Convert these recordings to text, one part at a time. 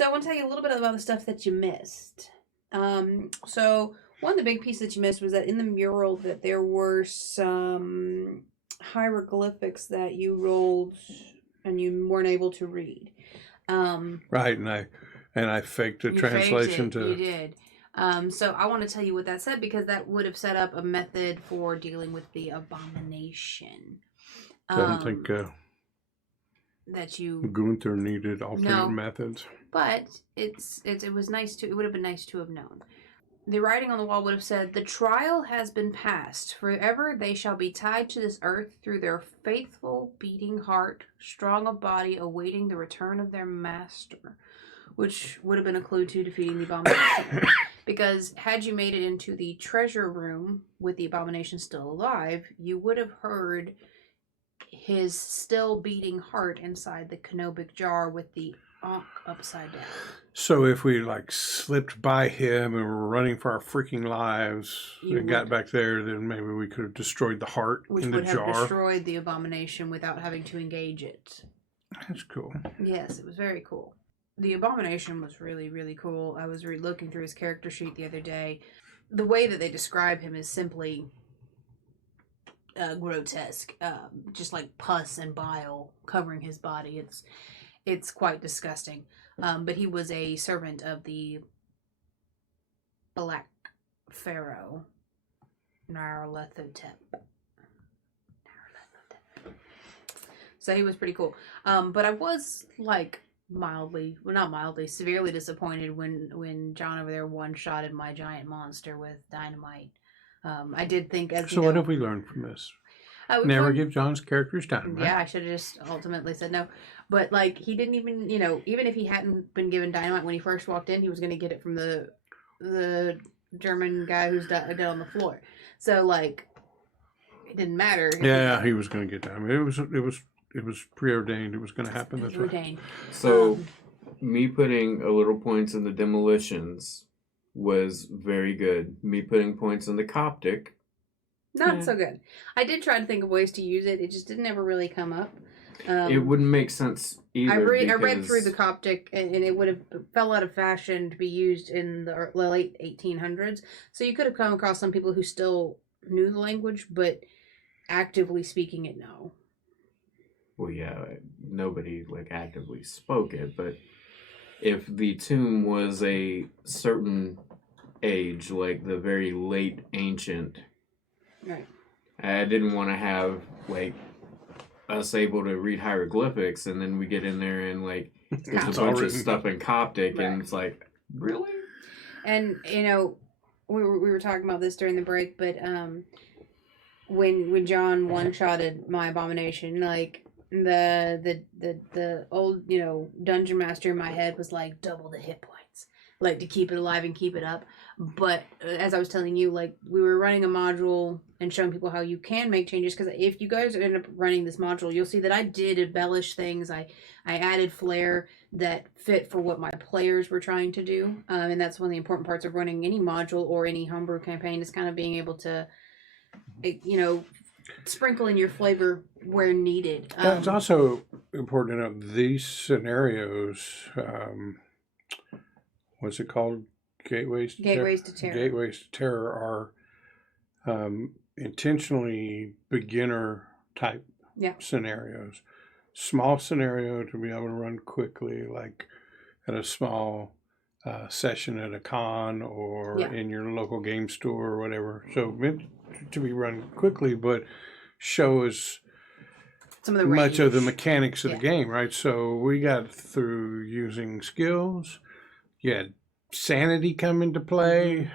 So I want to tell you a little bit about the stuff that you missed. So one of the big pieces that you missed was that in the mural that there were some hieroglyphics that you rolled and you weren't able to read. Right, and I faked a translation to. You did. So I want to tell you what that said because that would have set up a method for dealing with the abomination. I don't think that you Gunther needed alternate methods. But it was nice to. It would have been nice to have known. The writing on the wall would have said, "The trial has been passed. Forever they shall be tied to this earth through their faithful beating heart, strong of body, awaiting the return of their master," which would have been a clue to defeating the abomination. Because had you made it into the treasure room with the abomination still alive, you would have heard his still beating heart inside the canobic jar with the ankh upside down. So if we slipped by him and were running for our freaking lives and got back there, then maybe we could have destroyed the heart in the jar. Which would have destroyed the abomination without having to engage it. That's cool. Yes, it was very cool. The abomination was really, really cool. I was looking through his character sheet the other day. The way that they describe him is simply grotesque. Just like pus and bile covering his body. It's quite disgusting. But he was a servant of the Black Pharaoh, Nyarlathotep. So he was pretty cool. But I was severely disappointed when John over there one-shotted my giant monster with dynamite. I did think So what have we learned from this? Never give John's characters time, right? Yeah, I should have just ultimately said no. But he didn't even, even if he hadn't been given dynamite when he first walked in, he was going to get it from the German guy who's dead on the floor. So it didn't matter. Yeah, he was going to get dynamite. It was preordained. It was going to happen. That's right. So, me putting a little points in the demolitions was very good. Me putting points in the Coptic, not so good. I did try to think of ways to use it. It just didn't ever really come up. It wouldn't make sense either. I read through the Coptic, and it would have fell out of fashion to be used in the late 1800s. So you could have come across some people who still knew the language, but actively speaking it, no. Well, yeah, nobody actively spoke it, but if the tomb was a certain age, like the very late ancient, right? I didn't want to have us able to read hieroglyphics, and then we get in there and there's a bunch of stuff in Coptic, right. And it's really. And we were talking about this during the break, but when John one-shotted my abomination, the old dungeon master in my head was double the hit points, to keep it alive and keep it up. But as I was telling you, we were running a module and showing people how you can make changes, because if you guys end up running this module, you'll see that I did embellish things. I added flair that fit for what my players were trying to do, and that's one of the important parts of running any module or any homebrew campaign, is kind of being able to sprinkle in your flavor where needed. It's also important to note these scenarios, what's it called? Gateways to Terror. Gateways to Terror are intentionally beginner type scenarios. Small scenario to be able to run quickly, at a small session at a con or in your local game store or whatever. So meant to be run quickly, but shows some of the much of the mechanics of the game, right? So we got through using skills. You had sanity come into play.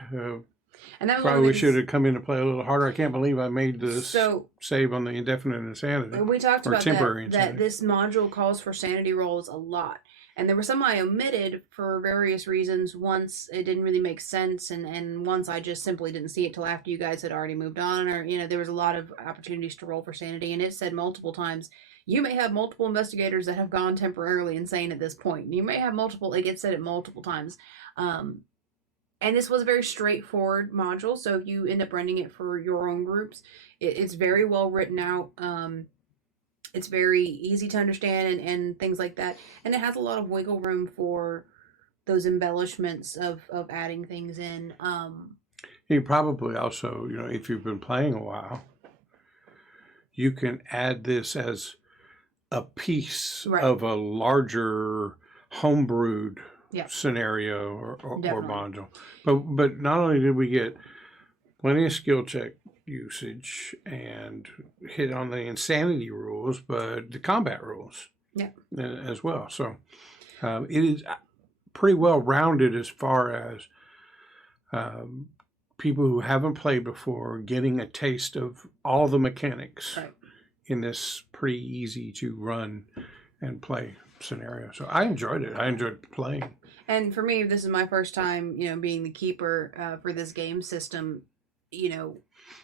And that probably should have come into play a little harder. I can't believe I made this save on the indefinite insanity. We talked about that this module calls for sanity rolls a lot. And there were some I omitted for various reasons. Once it didn't really make sense, and once I just simply didn't see it till after you guys had already moved on, or there was a lot of opportunities to roll for sanity, and it said multiple times, you may have multiple investigators that have gone temporarily insane at this point. You may have multiple, it said it multiple times. And this was a very straightforward module, so if you end up running it for your own groups, it's very well written out. It's very easy to understand and things like that. And it has a lot of wiggle room for those embellishments of adding things in. You probably also, if you've been playing a while, you can add this as a piece of a larger homebrewed scenario or module. But not only did we get plenty of skill check usage and hit on the insanity rules, but the combat rules as well. So it is pretty well rounded as far as people who haven't played before getting a taste of all the mechanics in this pretty easy to run and play scenario. So I enjoyed it. I enjoyed playing. And for me, this is my first time, being the keeper for this game system.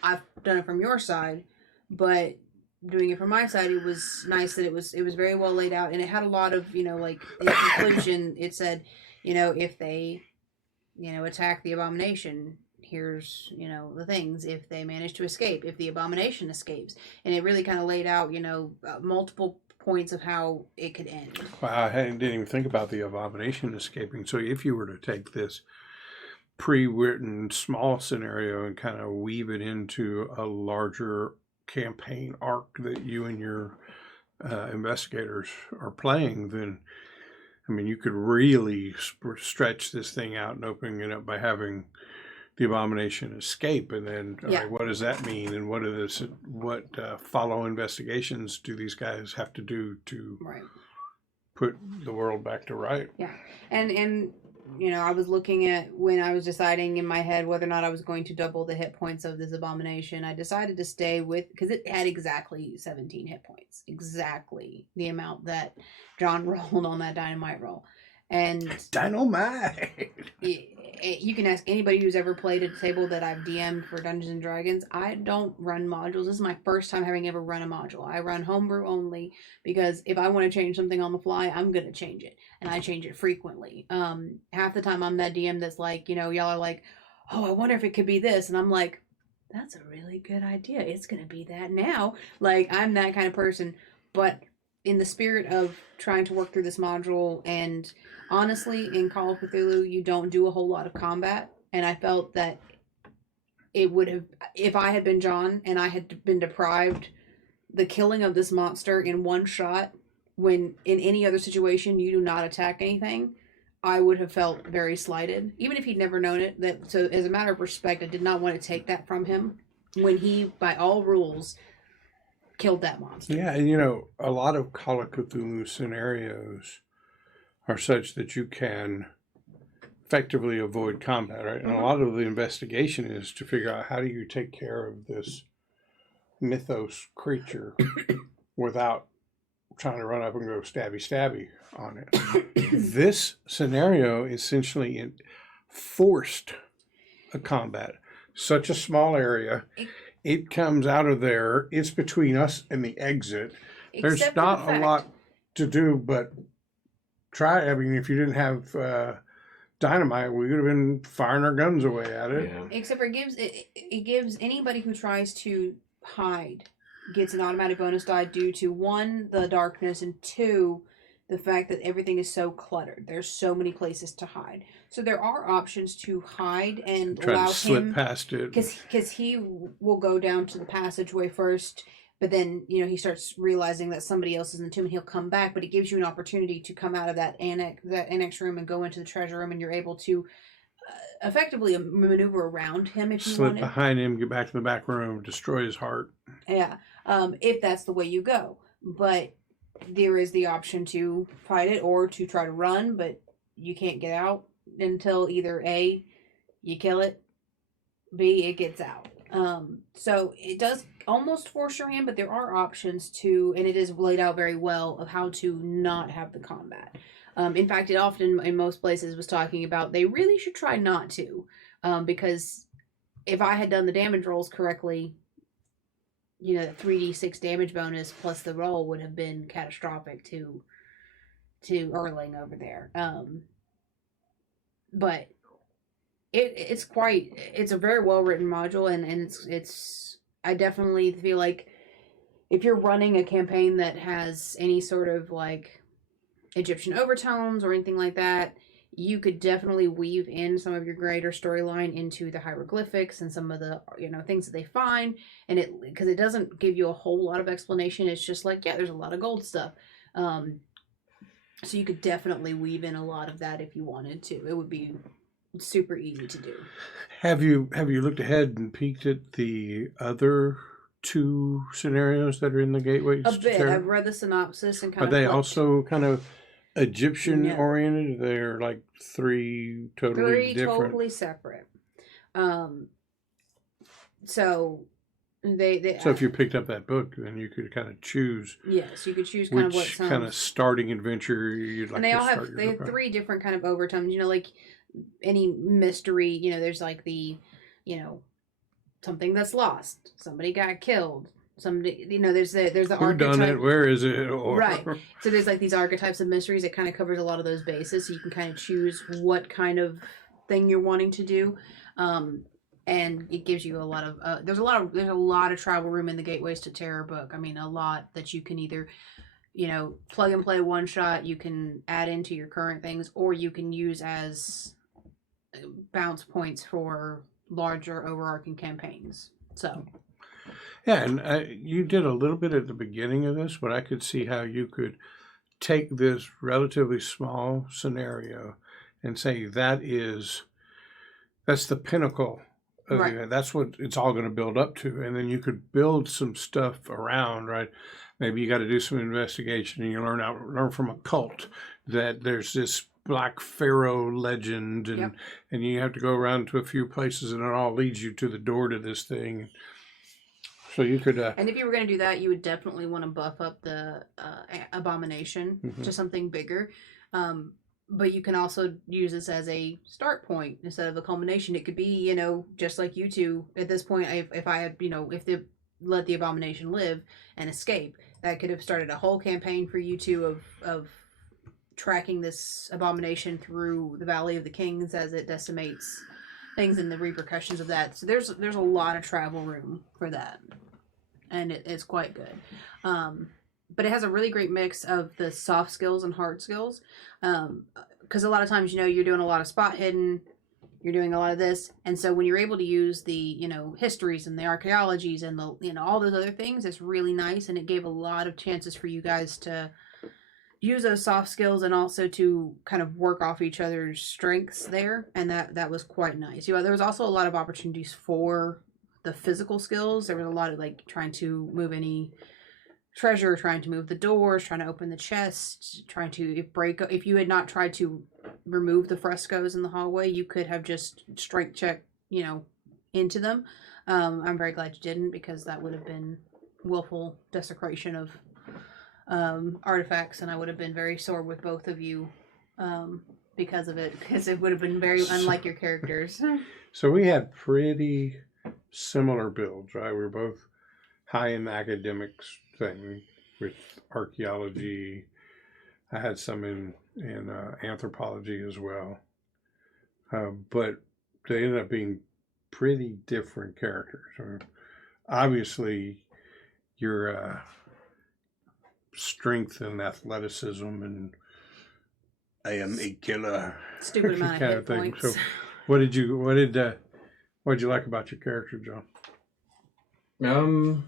I've done it from your side, but doing it from my side, it was nice that it was very well laid out, and it had a lot of, like in conclusion, it said, if they, attack the abomination, here's, the things, if they manage to escape, if the abomination escapes, and it really kind of laid out, multiple points of how it could end. Well, I didn't even think about the abomination escaping. So if you were to take this pre-written small scenario and kind of weave it into a larger campaign arc that you and your investigators are playing, then you could really stretch this thing out and opening it up by having the abomination escape, and then what does that mean, and what follow investigations do these guys have to do to put the world back to right? And I was looking at, when I was deciding in my head whether or not I was going to double the hit points of this abomination, I decided to stay with, because it had exactly 17 hit points, exactly the amount that John rolled on that dynamite roll. And dynamite. You can ask anybody who's ever played a table that I've DM'd for Dungeons and Dragons. I don't run modules. This is my first time having ever run a module. I run homebrew only, because if I want to change something on the fly, I'm going to change it. And I change it frequently. Half the time I'm that DM that's like, y'all are like, oh, I wonder if it could be this. And I'm like, that's a really good idea. It's going to be that now. Like, I'm that kind of person. But in the spirit of trying to work through this module, and honestly, in Call of Cthulhu, you don't do a whole lot of combat, and I felt that it would have, if I had been John and I had been deprived the killing of this monster in one shot, when in any other situation you do not attack anything, I would have felt very slighted, even if he'd never known it. So as a matter of respect, I did not want to take that from him when he, by all rules, killed that monster. Yeah, and a lot of Call of Cthulhu scenarios are such that you can effectively avoid combat, right? And a lot of the investigation is to figure out, how do you take care of this mythos creature without trying to run up and go stabby on it. This scenario essentially forced a combat. Such a small area. It comes out of there. It's between us and the exit. There's not a lot to do but try. If you didn't have dynamite, we would have been firing our guns away at it. Yeah. Except for it gives anybody who tries to hide gets an automatic bonus die due to, 1, the darkness, and 2, the fact that everything is so cluttered. There's so many places to hide. So there are options to hide and try allow to slip him, past it. Because he will go down to the passageway first, but then, he starts realizing that somebody else is in the tomb, and he'll come back, but it gives you an opportunity to come out of that annex room and go into the treasure room, and you're able to effectively maneuver around him if you slip wanted. Behind him, get back to the back room, destroy his heart. Yeah, if that's the way you go. But there is the option to fight it or to try to run, but you can't get out until either A, you kill it, B, it gets out. So it does almost force your hand, but there are options to, and it is laid out very well, of how to not have the combat. In fact, it often, in most places, was talking about they really should try not to, because if I had done the damage rolls correctly, the 3d6 damage bonus plus the roll would have been catastrophic to Erling over there. But it's a very well written module, and it's I definitely feel like if you're running a campaign that has any sort of like Egyptian overtones or anything like that, you could definitely weave in some of your greater storyline into the hieroglyphics and some of the things that they find, and because it doesn't give you a whole lot of explanation. It's just like, yeah, there's a lot of gold stuff. So you could definitely weave in a lot of that if you wanted to. It would be super easy to do. Have you looked ahead and peeked at the other 2 scenarios that are in the Gateways? A bit. I've read the synopsis and kind of. Are they also kind of Egyptian oriented? They're like 3 totally different. Totally separate. So they. So if you picked up that book, then you could kind of choose. Yes, you could choose kind of what kind of starting adventure you'd like. And they all have 3 different kind of overtones. Like any mystery, there's like the, something that's lost, somebody got killed. Somebody, there's the Who archetype. Done it? Where is it? Right. So there's like these archetypes of mysteries. It kind of covers a lot of those bases. So you can kind of choose what kind of thing you're wanting to do, and it gives you a lot of. There's a lot of travel room in the Gateways to Terror book. I mean, a lot that you can either, plug and play one shot. You can add into your current things, or you can use as bounce points for larger overarching campaigns. So. Yeah, and you did a little bit at the beginning of this, but I could see how you could take this relatively small scenario and say that's the pinnacle of right. That's what it's all going to build up to, and then you could build some stuff around, right? Maybe you got to do some investigation, and you learn from a cult that there's this Black Pharaoh legend, and and you have to go around to a few places, and it all leads you to the door to this thing. So you could, and if you were going to do that, you would definitely want to buff up the abomination to something bigger. But you can also use this as a start point instead of a culmination. It could be, just like you two at this point. If I had, if they let the abomination live and escape, that could have started a whole campaign for you two of tracking this abomination through the Valley of the Kings as it decimates things and the repercussions of that. So there's a lot of travel room for that, and it's quite good. But it has a really great mix of the soft skills and hard skills, because a lot of times you're doing a lot of spot hidden, you're doing a lot of this, and so when you're able to use the histories and the archaeologies and the all those other things, it's really nice, and it gave a lot of chances for you guys to use those soft skills and also to kind of work off each other's strengths there, and that was quite nice. There was also a lot of opportunities for the physical skills. There was a lot of like trying to move any treasure, trying to move the doors, trying to open the chest, trying to if you had not tried to remove the frescoes in the hallway, you could have just strength check into them. I'm very glad you didn't, because that would have been willful desecration of artifacts, and I would have been very sore with both of you because of it, because it would have been very unlike your characters. So we had pretty similar builds, right? We were both high in the academics thing with archaeology. I had some in anthropology as well, but they ended up being pretty different characters. Obviously, your strength and athleticism, and I am a killer. Stupid amount of hit points. So, what did you like about your character, John?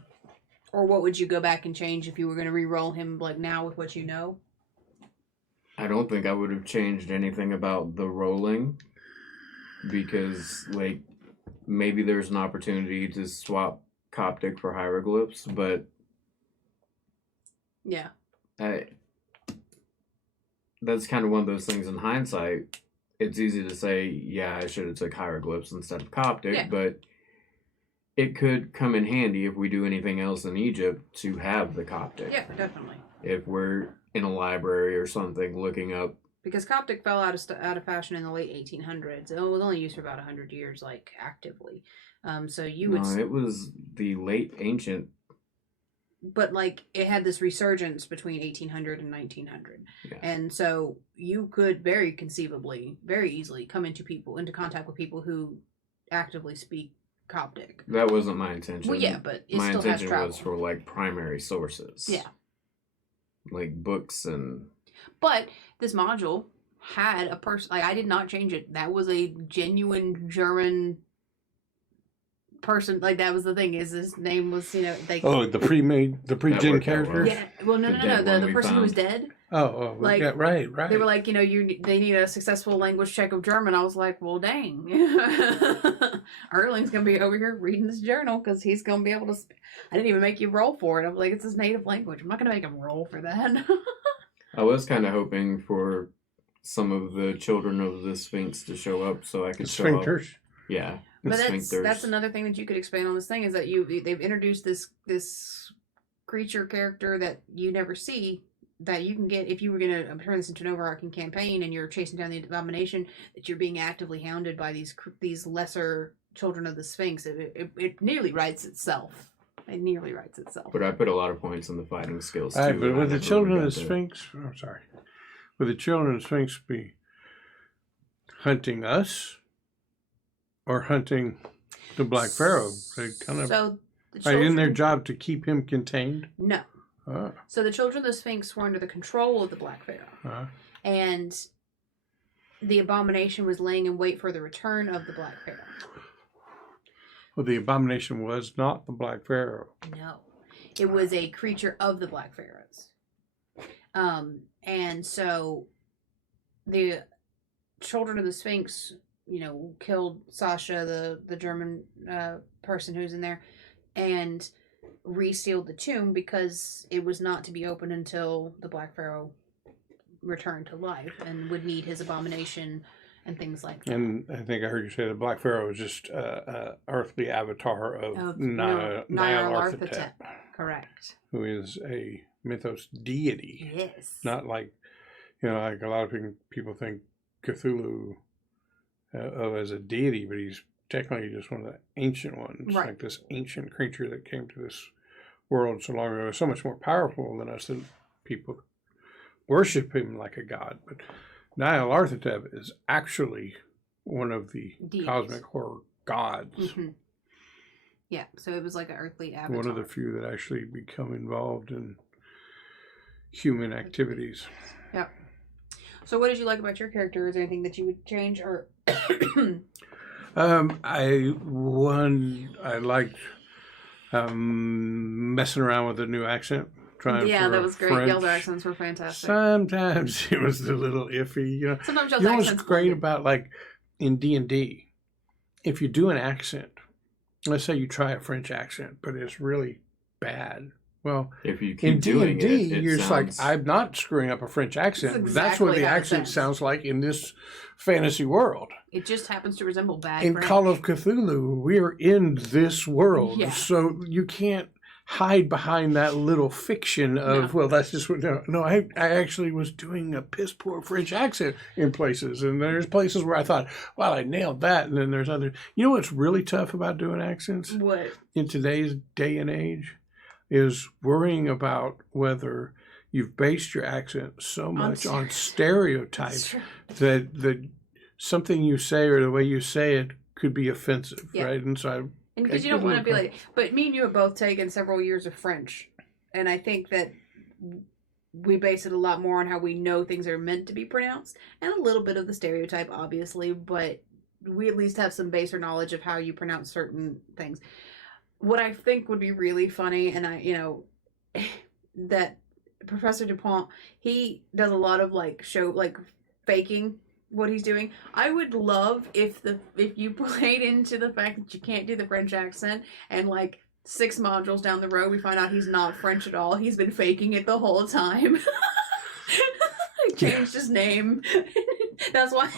Or what would you go back and change if you were going to re-roll him like now with what you know? I don't think I would have changed anything about the rolling, because like maybe there's an opportunity to swap Coptic for hieroglyphs, but yeah, that's kind of one of those things in hindsight. It's easy to say, yeah, I should have took hieroglyphs instead of Coptic, but it could come in handy if we do anything else in Egypt to have the Coptic. Yeah, definitely. If we're in a library or something looking up. Because Coptic fell out of fashion in the late 1800s. It was only used for about 100 years, like, actively. So you would... No, it was the late ancient... But, like, it had this resurgence between 1800 and 1900. Yeah. And so you could very conceivably, very easily come into contact with people who actively speak Coptic. That wasn't my intention. Well, yeah, but it my still has intention travel. Was for, like, primary sources. Yeah. Like books and... But this module had a person. Like, I did not change it. That was a genuine German person. Like, that was the thing. Is his name was, you know, like, the pre-gen character. Yeah. Well, no. The person who was dead. Like, yeah, right. They were like, you know, they need a successful language check of German. I was like, well, dang, Erling's gonna be over here reading this journal because he's gonna be able to. I didn't even make you roll for it. I was like, it's his native language. I'm not gonna make him roll for that. I was kind of hoping for some of the children of the Sphinx to show up so I could show up. Yeah, but that's another thing that you could expand on this thing is that they've introduced this creature character that you never see. That you can get if you were going to turn this into an overarching campaign and you're chasing down the abomination, that you're being actively hounded by these lesser children of the Sphinx. It nearly writes itself. It nearly writes itself. But I put a lot of points on the fighting skills too. Right, but with the children of the Sphinx, would the children of the Sphinx be hunting us or hunting the Black Pharaoh? They kind of in their job to keep him contained. No. So the children of the Sphinx were under the control of the Black Pharaoh. And the abomination was laying in wait for the return of the Black Pharaoh. Well, the abomination was not the Black Pharaoh. No. It was a creature of the Black Pharaohs. And so the children of the Sphinx, you know, killed Sasha, the German person who's in there, and resealed the tomb because it was not to be opened until the Black Pharaoh returned to life and would need his abomination and things like that. And I think I heard you say the Black Pharaoh was just an earthly avatar of Nyarlathotep. Correct. Who is a mythos deity. Yes. Not like, you know, like a lot of people think Cthulhu as a deity, but he's technically just one of the ancient ones. Right. Like this ancient creature that came to this world so long ago. So much more powerful than us, that people worship him like a god. But Nyarlathotep is actually one of the deities. Cosmic horror gods. Mm-hmm. Yeah, so it was like an earthly avatar. One of the few that actually become involved in human activities. Yeah. So what did you like about your character? Is there anything that you would change or... I liked messing around with the new accent. That was great. French. Y'all's accents were fantastic. Sometimes it was a little iffy, you know. Sometimes y'all's accents. What's great about, like, in D&D, if you do an accent, let's say you try a French accent, but it's really bad. Well, if you keep doing D&D, you're just like, I'm not screwing up a French accent. Exactly, that's what the accent sounds like in this fantasy world. It just happens to resemble bad In French. Call of Cthulhu, we're in this world. Yeah. So you can't hide behind that little fiction of, well, that's just what... No, I actually was doing a piss poor French accent in places. And there's places where I thought, well, I nailed that. And then there's other... You know what's really tough about doing accents? What? In today's day and age? Is worrying about whether you've based your accent so much on stereotypes that something you say or the way you say it could be offensive, right? And so and because you don't want to be like, but me and you have both taken several years of French, and I think that we base it a lot more on how we know things are meant to be pronounced, and a little bit of the stereotype, obviously, but we at least have some baser knowledge of how you pronounce certain things. What I think would be really funny, and that Professor Dupont, he does a lot of faking what he's doing. I would love if you played into the fact that you can't do the French accent, and 6 modules down the road we find out he's not French at all. He's been faking it the whole time. He changed his name. That's why,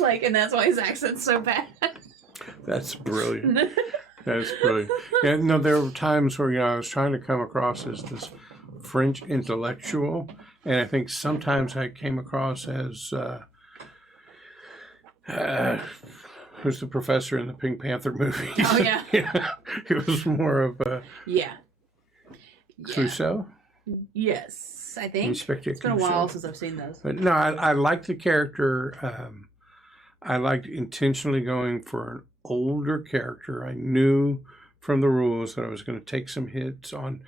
and that's why his accent's so bad. That's brilliant. That's brilliant. Yeah, no, there were times where I was trying to come across as this French intellectual, and I think sometimes I came across as who's the professor in the Pink Panther movie? Oh yeah. It was more of a Clouseau. Yes, I think Inspector it's been a while since I've seen those. But no, I liked the character. I liked intentionally going for an older character. I knew from the rules that I was going to take some hits on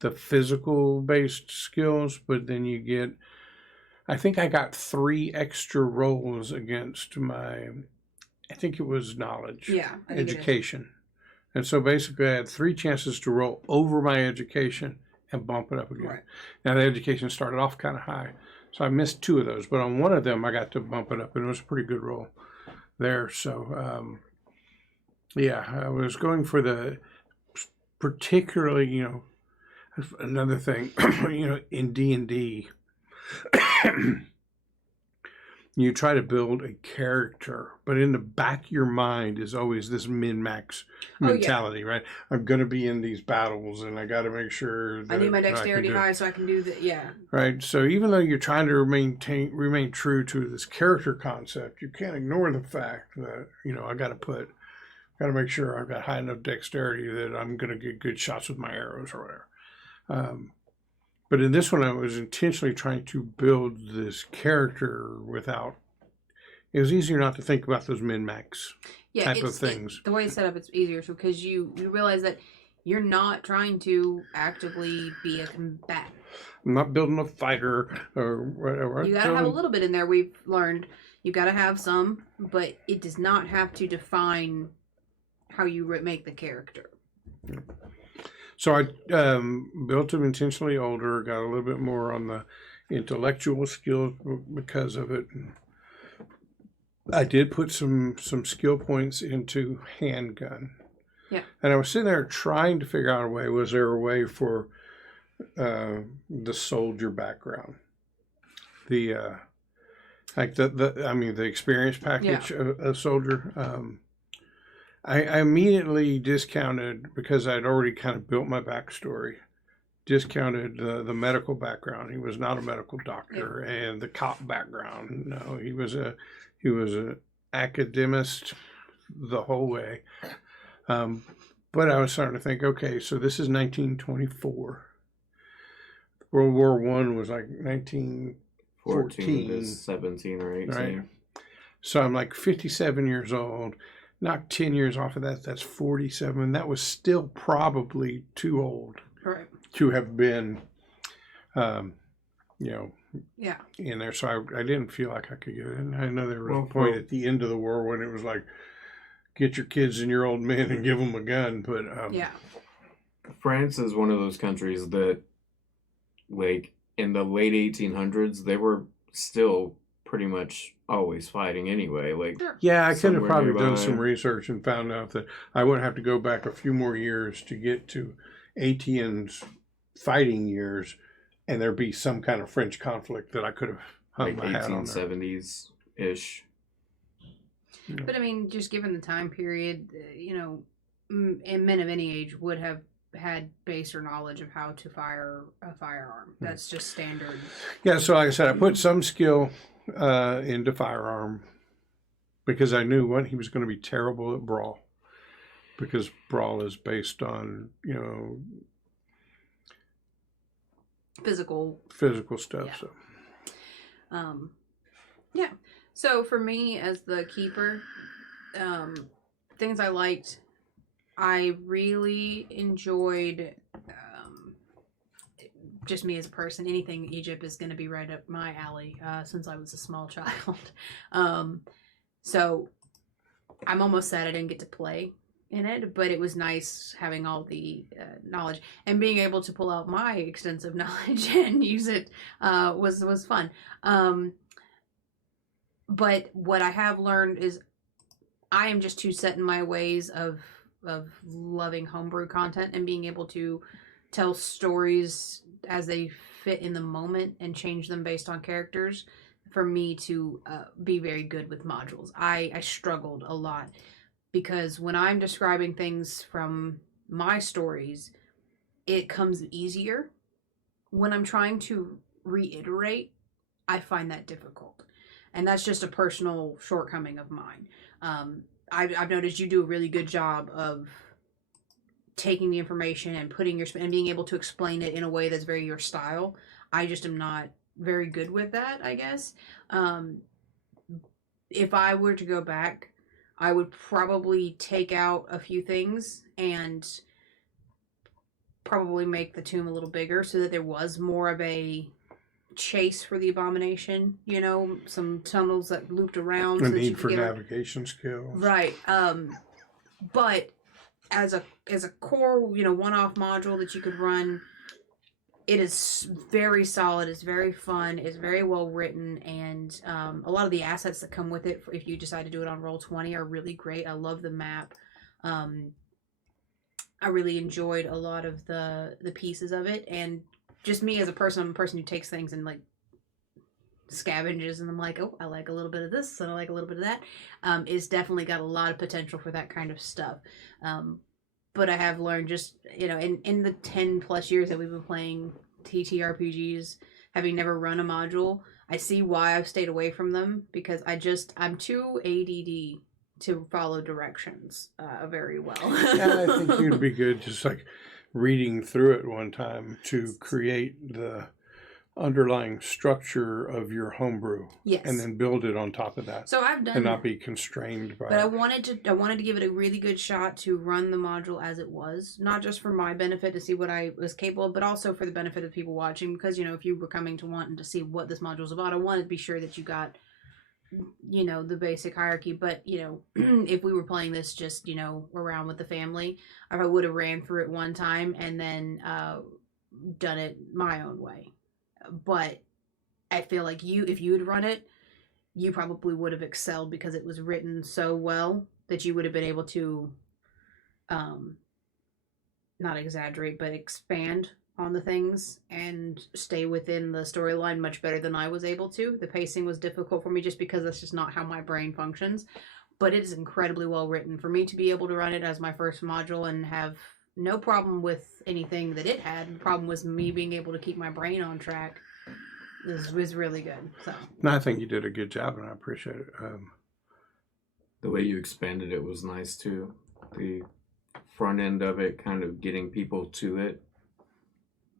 the physical based skills, but then you get I think I got 3 extra rolls against my, I think it was knowledge, education. And so basically I had 3 chances to roll over my education and bump it up again. Right. Now the education started off kind of high, so I missed 2 of those, but on one of them I got to bump it up, and it was a pretty good roll there. So yeah, I was going for the particularly, you know, another thing, you know, in D&D, you try to build a character, but in the back of your mind is always this min-max mentality, right? I'm going to be in these battles, and I got to make sure that I need my dexterity high so I can do that. Yeah. Right. So even though you're trying to remain true to this character concept, you can't ignore the fact that, you know, I got to make sure I've got high enough dexterity that I'm going to get good shots with my arrows or whatever. But in this one, I was intentionally trying to build this character without. It was easier not to think about those min-max type of things. The way it's set up, it's easier because you realize that you're not trying to actively be a combatant. I'm not building a fighter or whatever. You got to have a little bit in there. We've learned you got to have some, but it does not have to define how you make the character. Yeah. So I built him intentionally older, got a little bit more on the intellectual skills because of it. I did put some skill points into handgun. Yeah. And I was sitting there trying to figure out a way. Was there a way for the soldier background? The the experience package of soldier. I immediately discounted, because I'd already kind of built my backstory, discounted the medical background. He was not a medical doctor, and the cop background. No, he was an academist the whole way. But I was starting to think, okay, so this is 1924. World War I was like 1914 to 17 or 18. Right? So I'm like 57 years old. Knock 10 years off of that, that's 47. That was still probably too old to have been, in there. So I didn't feel like I could get it. And I know there was a point at the end of the war when it was like, get your kids and your old men and give them a gun. But France is one of those countries that, like, in the late 1800s, they were still pretty much always fighting anyway. Like, yeah, I could have probably done some research and found out that I wouldn't have to go back a few more years to get to Etienne's fighting years, and there'd be some kind of French conflict that I could have hung my hat on. 1870s ish. But I mean, just given the time period, and men of any age would have had base or knowledge of how to fire a firearm. That's just standard. Yeah, so like I said, I put some skill into firearm because I knew he was going to be terrible at brawl, because brawl is based on physical stuff. So for me as the keeper, things I liked, I really enjoyed just me as a person. Anything Egypt is going to be right up my alley since I was a small child. So I'm almost sad I didn't get to play in it, but it was nice having all the knowledge and being able to pull out my extensive knowledge and use it was fun. But what I have learned is I am just too set in my ways of loving homebrew content and being able to tell stories as they fit in the moment and change them based on characters for me to be very good with modules. I struggled a lot because when I'm describing things from my stories, it comes easier. When I'm trying to reiterate, I find that difficult. And that's just a personal shortcoming of mine. I've noticed you do a really good job of taking the information and putting your spin and being able to explain it in a way that's very your style. I just am not very good with that, I guess. If I were to go back, I would probably take out a few things and probably make the tomb a little bigger so that there was more of a chase for the abomination, you know, some tunnels that looped around. A need for navigation skills. Right. But as a core, you know, one-off module that you could run, it is very solid. It's very fun. It's very well written, and a lot of the assets that come with it, if you decide to do it on Roll20, are really great. I love the map. I really enjoyed a lot of the pieces of it, and just me as a person, I'm a person who takes things and like scavenges, and I'm like, oh, I like a little bit of this and I like a little bit of that. It's definitely got a lot of potential for that kind of stuff. But I have learned, just, you know, in the 10 plus years that we've been playing TTRPGs, having never run a module, I see why I've stayed away from them, because I'm too ADD to follow directions very well. Yeah, I think you'd be good just like reading through it one time to create the underlying structure of your homebrew. Yes. And then build it on top of that. So I've done and not be constrained by But I wanted to give it a really good shot to run the module as it was, not just for my benefit to see what I was capable of, but also for the benefit of people watching, because, you know, if you were coming to wanting to see what this module is about, I wanted to be sure that you got, you know, the basic hierarchy. But, you know, if we were playing this just, you know, around with the family, I would have ran through it one time and then done it my own way. But I feel like if you had run it, you probably would have excelled, because it was written so well that you would have been able to not exaggerate, but expand on the things and stay within the storyline much better than I was able to. The pacing was difficult for me just because that's just not how my brain functions. But it is incredibly well written. For me to be able to run it as my first module and have no problem with anything that it had, the problem was me being able to keep my brain on track. This was really good. So no, I think you did a good job, and I appreciate it. The way you expanded it was nice too. The front end of it, kind of getting people to it,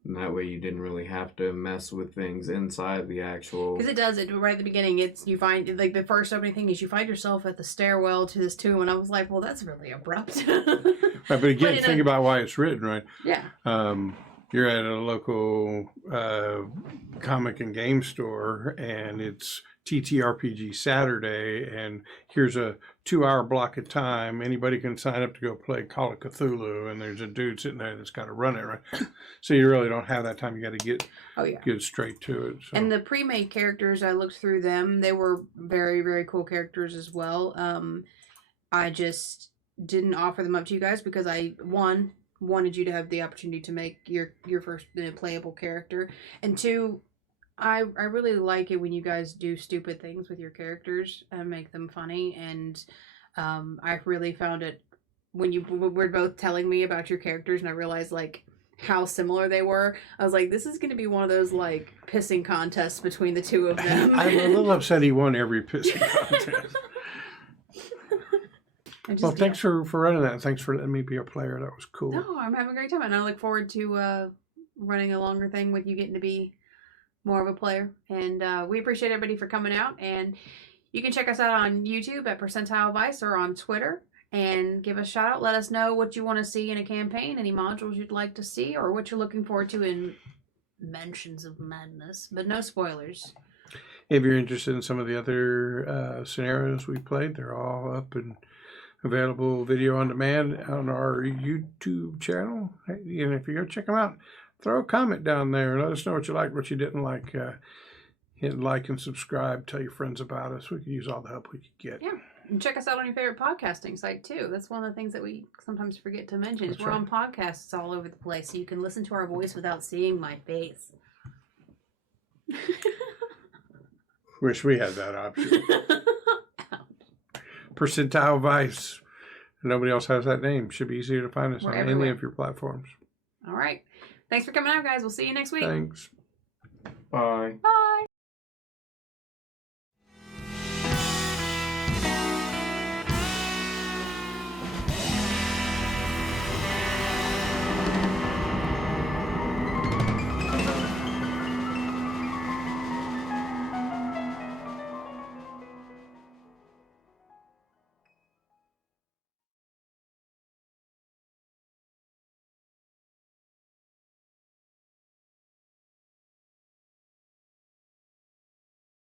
and that way you didn't really have to mess with things inside the actual. Because it does it right at the beginning. You find, like, the first opening thing is you find yourself at the stairwell to this tomb, and I was like, well, that's really abrupt. Right, but again, think about why it's written, right? Yeah. You're at a local comic and game store, and it's TTRPG Saturday, and here's a 2-hour block of time. Anybody can sign up to go play Call of Cthulhu, and there's a dude sitting there that's got to run it, right? So you really don't have that time. You got to get straight to it. So. And the pre-made characters, I looked through them. They were very, very cool characters as well. I just didn't offer them up to you guys because I wanted you to have the opportunity to make your first playable character, and 2, I really like it when you guys do stupid things with your characters and make them funny. And I really found it when you were both telling me about your characters, and I realized like how similar they were. I was like, this is going to be one of those like pissing contests between the two of them. I'm a little upset he won every pissing contest. Well, thanks for running that. Thanks for letting me be a player. That was cool. No, I'm having a great time, and I look forward to running a longer thing with you getting to be more of a player. And we appreciate everybody for coming out. And you can check us out on YouTube at Percentile Vice, or on Twitter, and give us a shout out. Let us know what you want to see in a campaign, any modules you'd like to see, or what you're looking forward to in Mentions of Madness, but no spoilers. If you're interested in some of the other scenarios we played, they're all up and available video on demand on our YouTube channel. And if you go check them out, throw a comment down there. Let us know what you liked, what you didn't like. Hit like and subscribe. Tell your friends about us. We could use all the help we could get. Yeah. And check us out on your favorite podcasting site, too. That's one of the things that we sometimes forget to mention. Is we're on podcasts all over the place, so you can listen to our voice without seeing my face. Wish we had that option. Percentile Vice. Nobody else has that name. Should be easier to find us on any of your platforms. All right. Thanks for coming out, guys. We'll see you next week. Thanks. Bye. Bye.